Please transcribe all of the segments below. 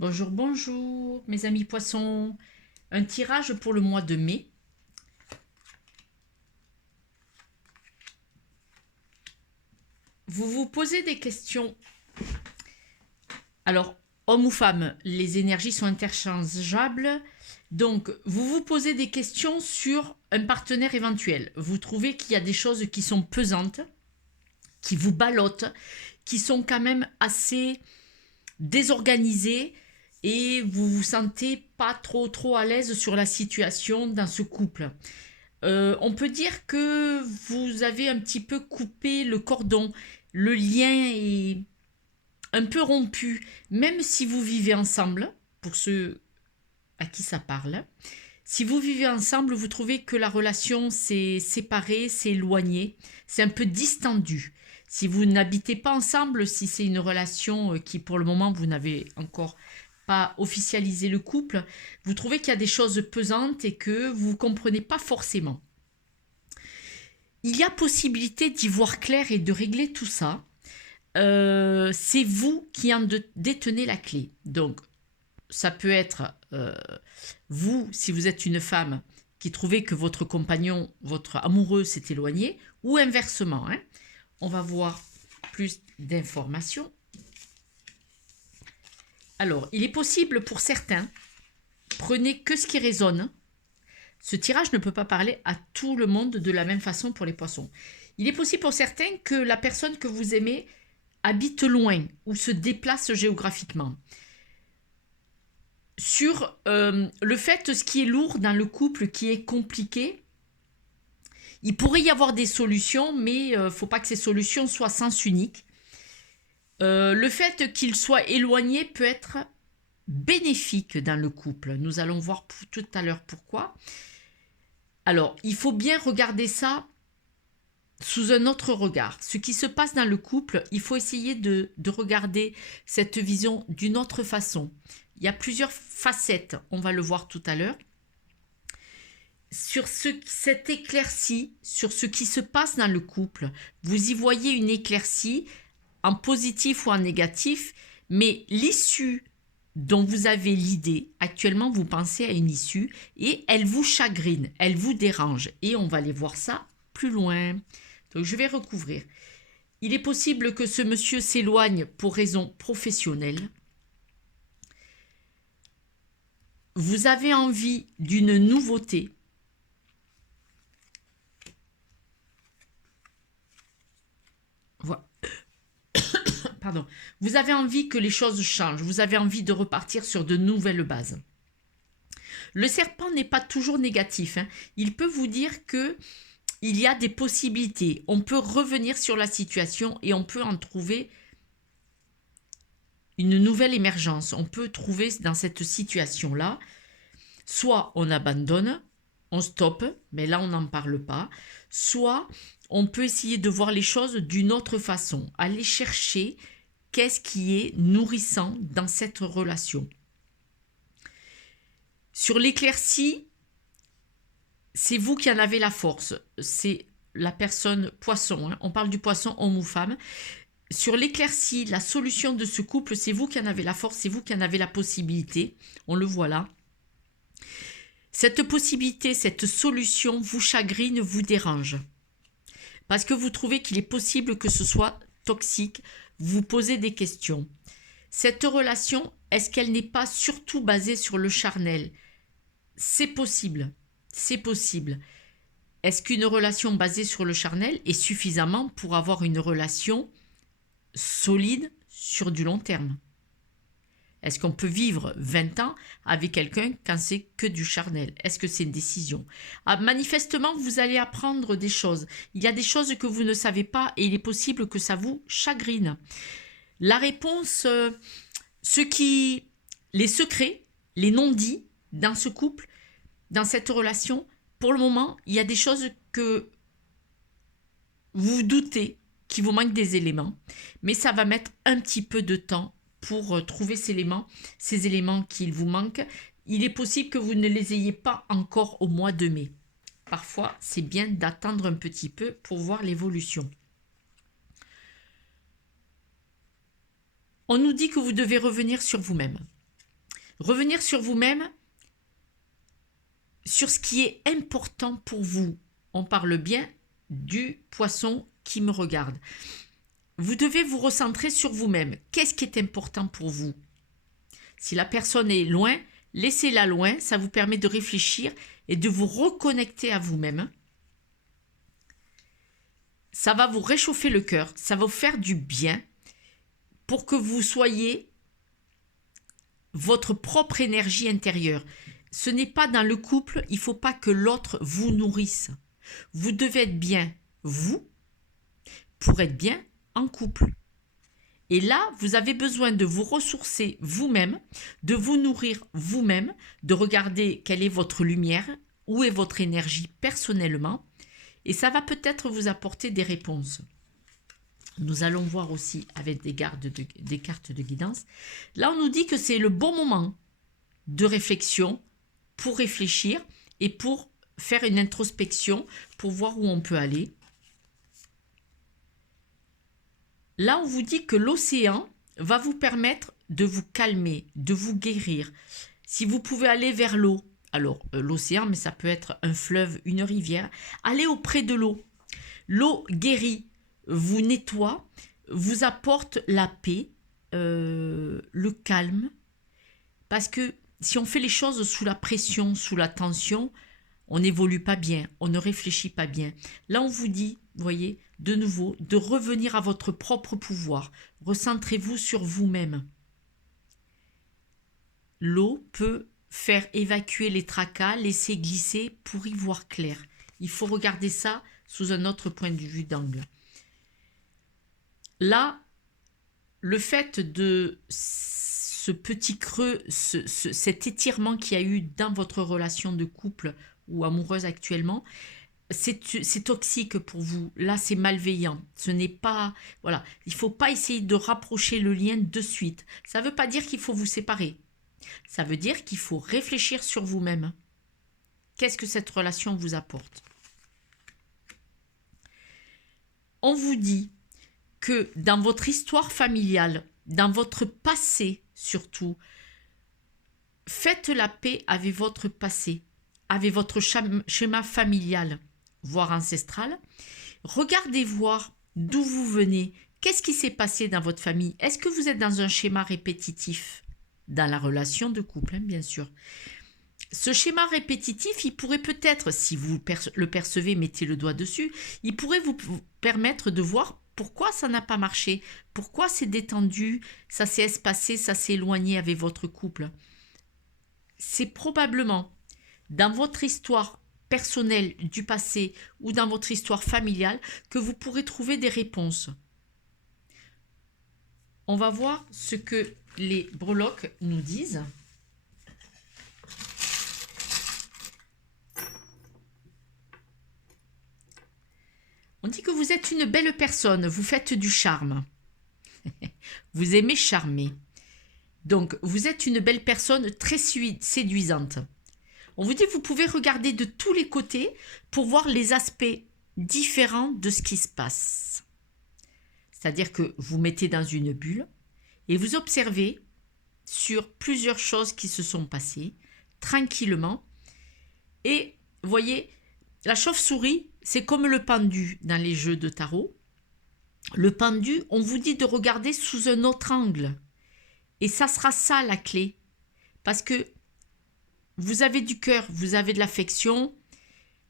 Bonjour, bonjour, mes amis poissons. Un tirage pour le mois de mai. Vous vous posez des questions. Alors, homme ou femme, les énergies sont interchangeables. Donc, vous vous posez des questions sur un partenaire éventuel. Vous trouvez qu'il y a des choses qui sont pesantes, qui vous ballottent, qui sont quand même assez désorganisées et vous vous sentez pas trop à l'aise sur la situation dans ce couple. On peut dire que vous avez un petit peu coupé le cordon. Le lien est un peu rompu, même si vous vivez ensemble, pour ceux à qui ça parle. Si vous vivez ensemble, vous trouvez que la relation s'est séparée, s'est éloignée, c'est un peu distendu. Si vous n'habitez pas ensemble, si c'est une relation qui pour le moment vous n'avez encore pas officialisé le couple, vous trouvez qu'il y a des choses pesantes et que vous ne comprenez pas forcément. Il y a possibilité d'y voir clair et de régler tout ça. C'est vous qui en détenez la clé. Donc, ça peut être vous, si vous êtes une femme qui trouvez que votre compagnon, votre amoureux s'est éloigné, ou inversement. On va voir plus d'informations. Alors, il est possible pour certains, prenez que ce qui résonne. Ce tirage ne peut pas parler à tout le monde de la même façon pour les poissons. Il est possible pour certains que la personne que vous aimez habite loin ou se déplace géographiquement. Sur le fait, ce qui est lourd dans le couple, qui est compliqué, il pourrait y avoir des solutions, mais il ne faut pas que ces solutions soient sens unique. Le fait qu'il soit éloigné peut être bénéfique dans le couple. Nous allons voir tout à l'heure pourquoi. Alors, il faut bien regarder ça sous un autre regard. Ce qui se passe dans le couple, il faut essayer de regarder cette vision d'une autre façon. Il y a plusieurs facettes, on va le voir tout à l'heure. Sur cette éclaircie, sur ce qui se passe dans le couple, vous y voyez une éclaircie en positif ou en négatif, mais l'issue dont vous avez l'idée, actuellement vous pensez à une issue et elle vous chagrine, elle vous dérange et on va aller voir ça plus loin. Donc je vais recouvrir. Il est possible que ce monsieur s'éloigne pour raison professionnelle. Vous avez envie d'une nouveauté. Voilà. Pardon. Vous avez envie que les choses changent. Vous avez envie de repartir sur de nouvelles bases. Le serpent n'est pas toujours négatif. Il peut vous dire que il y a des possibilités. On peut revenir sur la situation et on peut en trouver une nouvelle émergence. On peut trouver dans cette situation-là, soit on abandonne, on stoppe, mais là on n'en parle pas, soit on peut essayer de voir les choses d'une autre façon, aller chercher qu'est-ce qui est nourrissant dans cette relation. Sur l'éclaircie, c'est vous qui en avez la force, c'est la personne poisson, on parle du poisson homme ou femme. Sur l'éclaircie, la solution de ce couple, c'est vous qui en avez la force, c'est vous qui en avez la possibilité, on le voit là. Cette possibilité, cette solution vous chagrine, vous dérange. Parce que vous trouvez qu'il est possible que ce soit toxique, vous posez des questions. Cette relation, est-ce qu'elle n'est pas surtout basée sur le charnel? C'est possible, c'est possible. Est-ce qu'une relation basée sur le charnel est suffisamment pour avoir une relation solide sur du long terme? Est-ce qu'on peut vivre 20 ans avec quelqu'un quand c'est que du charnel? Est-ce que c'est une décision? Manifestement, vous allez apprendre des choses. Il y a des choses que vous ne savez pas et il est possible que ça vous chagrine. La réponse, les secrets, les non-dits dans ce couple, dans cette relation, pour le moment, il y a des choses que vous doutez, qu'il vous manque des éléments, mais ça va mettre un petit peu de temps pour trouver ces éléments qu'il vous manquent. Il est possible que vous ne les ayez pas encore au mois de mai. Parfois, c'est bien d'attendre un petit peu pour voir l'évolution. On nous dit que vous devez revenir sur vous-même. Revenir sur vous-même, sur ce qui est important pour vous. On parle bien du poisson qui me regarde. Vous devez vous recentrer sur vous-même. Qu'est-ce qui est important pour vous? Si la personne est loin, laissez-la loin. Ça vous permet de réfléchir et de vous reconnecter à vous-même. Ça va vous réchauffer le cœur. Ça va vous faire du bien pour que vous soyez votre propre énergie intérieure. Ce n'est pas dans le couple, il ne faut pas que l'autre vous nourrisse. Vous devez être bien, vous, pour être bien en couple. Et là, vous avez besoin de vous ressourcer vous-même, de vous nourrir vous-même, de regarder quelle est votre lumière, où est votre énergie personnellement, et ça va peut-être vous apporter des réponses. Nous allons voir aussi avec des cartes de guidance. Là, on nous dit que c'est le bon moment de réflexion pour réfléchir et pour faire une introspection, pour voir où on peut aller. Là, on vous dit que l'océan va vous permettre de vous calmer, de vous guérir. Si vous pouvez aller vers l'eau, alors l'océan, mais ça peut être un fleuve, une rivière, allez auprès de l'eau. L'eau guérit, vous nettoie, vous apporte la paix, le calme. Parce que si on fait les choses sous la pression, sous la tension, on n'évolue pas bien, on ne réfléchit pas bien. Là, on vous dit, voyez, de nouveau, de revenir à votre propre pouvoir. Recentrez-vous sur vous-même. L'eau peut faire évacuer les tracas, laisser glisser pour y voir clair. Il faut regarder ça sous un autre point de vue d'angle. Là, le fait de ce petit creux, cet étirement qu'il y a eu dans votre relation de couple ou amoureuse actuellement, c'est toxique pour vous. Là, c'est malveillant. Ce n'est pas... Voilà. Il ne faut pas essayer de rapprocher le lien de suite. Ça ne veut pas dire qu'il faut vous séparer. Ça veut dire qu'il faut réfléchir sur vous-même. Qu'est-ce que cette relation vous apporte? On vous dit que dans votre histoire familiale, dans votre passé surtout, faites la paix avec votre passé, avec votre schéma familial, voire ancestral. Regardez voir d'où vous venez, qu'est-ce qui s'est passé dans votre famille. Est-ce que vous êtes dans un schéma répétitif dans la relation de couple, hein, bien sûr. Ce schéma répétitif, il pourrait peut-être, si vous le percevez, mettez le doigt dessus, il pourrait vous permettre de voir pourquoi ça n'a pas marché, pourquoi c'est détendu, ça s'est espacé, ça s'est éloigné avec votre couple. C'est probablement dans votre histoire personnelle du passé ou dans votre histoire familiale que vous pourrez trouver des réponses. On va voir ce que les breloques nous disent. On dit que vous êtes une belle personne, vous faites du charme. Vous aimez charmer. Donc, vous êtes une belle personne très séduisante. On vous dit que vous pouvez regarder de tous les côtés pour voir les aspects différents de ce qui se passe. C'est-à-dire que vous mettez dans une bulle et vous observez sur plusieurs choses qui se sont passées tranquillement. Et voyez, la chauve-souris, c'est comme le pendu dans les jeux de tarot. Le pendu, on vous dit de regarder sous un autre angle. Et ça sera ça la clé. Parce que vous avez du cœur, vous avez de l'affection.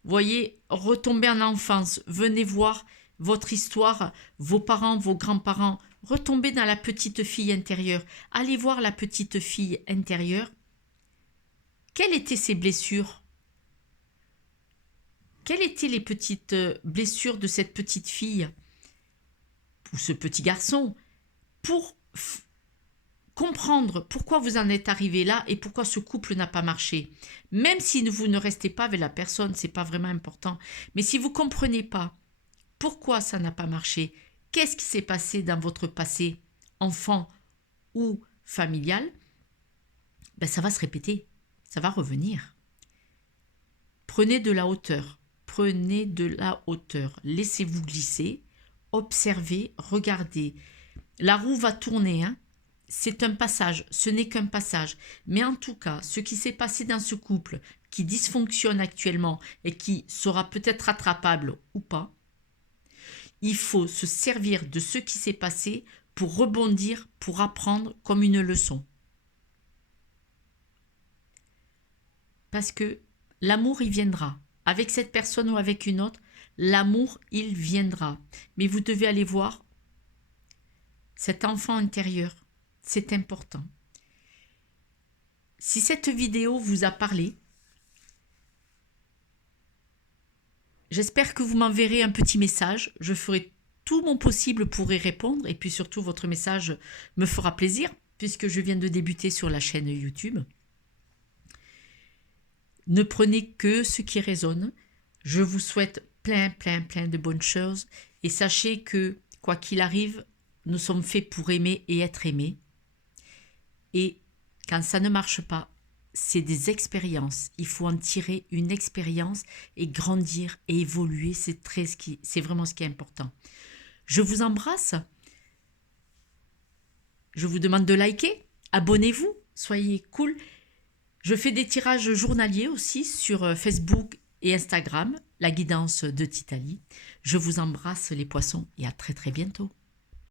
Voyez, retombez en enfance. Venez voir votre histoire, vos parents, vos grands-parents. Retombez dans la petite fille intérieure. Allez voir la petite fille intérieure. Quelles étaient ses blessures? Quelles étaient les petites blessures de cette petite fille ou ce petit garçon pour comprendre pourquoi vous en êtes arrivé là et pourquoi ce couple n'a pas marché. Même si vous ne restez pas avec la personne, c'est pas vraiment important. Mais si vous comprenez pas pourquoi ça n'a pas marché, qu'est-ce qui s'est passé dans votre passé, enfant ou familial, ben ça va se répéter, ça va revenir. Prenez de la hauteur. Prenez de la hauteur, laissez-vous glisser, observez, regardez. La roue va tourner, hein. c'est un passage, ce n'est qu'un passage. Mais en tout cas, ce qui s'est passé dans ce couple qui dysfonctionne actuellement et qui sera peut-être rattrapable ou pas, il faut se servir de ce qui s'est passé pour rebondir, pour apprendre comme une leçon. Parce que l'amour, il viendra. Avec cette personne ou avec une autre, l'amour, il viendra. Mais vous devez aller voir cet enfant intérieur. C'est important. Si cette vidéo vous a parlé, j'espère que vous m'enverrez un petit message. Je ferai tout mon possible pour y répondre. Et puis surtout, votre message me fera plaisir puisque je viens de débuter sur la chaîne YouTube. Ne prenez que ce qui résonne. Je vous souhaite plein de bonnes choses. Et sachez que, quoi qu'il arrive, nous sommes faits pour aimer et être aimés. Et quand ça ne marche pas, c'est des expériences. Il faut en tirer une expérience et grandir et évoluer. C'est vraiment ce qui est important. Je vous embrasse. Je vous demande de liker. Abonnez-vous. Soyez cool. Je fais des tirages journaliers aussi sur Facebook et Instagram, la guidance de Titali. Je vous embrasse les poissons et à très bientôt.